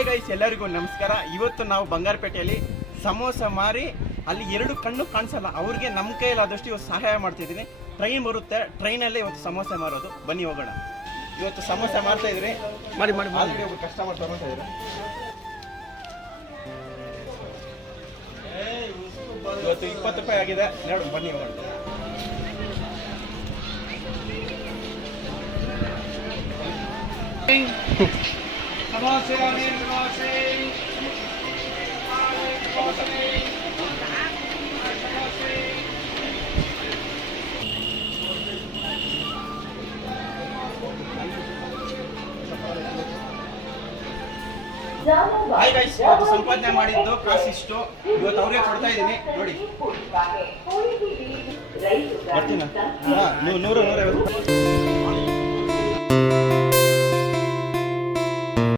Hi guys, ಎಲ್ಲರಿಗೂ ನಮಸ್ಕಾರ. ಇವತ್ತು ನಾವು ಬಂಗಾರಪೇಟೆಯಲ್ಲಿ ಸಮೋಸ ಮಾರಿ ಅಲ್ಲಿ ಎರಡು ಕಣ್ಣು ಕಾಣಿಸಲ್ಲ ಅವ್ರಿಗೆ ನಮ್ಮ ಕೈಯಲ್ಲಾದಷ್ಟು ಇವತ್ತು ಸಹಾಯ ಮಾಡ್ತಿದ್ದೀನಿ. ಟ್ರೈನ್ ಬರುತ್ತೆ, ಟ್ರೈನಲ್ಲೇ ಇವತ್ತು ಸಮೋಸ ಮಾರೋದು. ಬನ್ನಿ ಹೋಗೋಣ. ಇವತ್ತು ಸಮೋಸ ಮಾಡ್ತಾ ಇದ್ರಿ, ಮಾಡಿ ಮಾಡಿ ಆಲ್ರೆಡಿ ಒಬ್ಬರು ಕಸ್ಟಮರ್ ತಗೊಳ್ತಾ ಇದ್ರು. ಇವತ್ತು 20 ರೂಪಾಯಿ ಆಗಿದೆ. ನೋಡು, ಬನ್ನಿ ಹೋಗೋಣ. ಹಾಯ್ ಗೈಸ್, ಇವತ್ತು ಸಂಪಾದನೆ ಮಾಡಿದ್ದು ಕಾಸು ಇಷ್ಟು. ಇವತ್ತು ಅವ್ರಿಗೆ ಕೊಡ್ತಾ ಇದ್ದೀನಿ ನೋಡಿ. ಬರ್ತೀನ? 100 150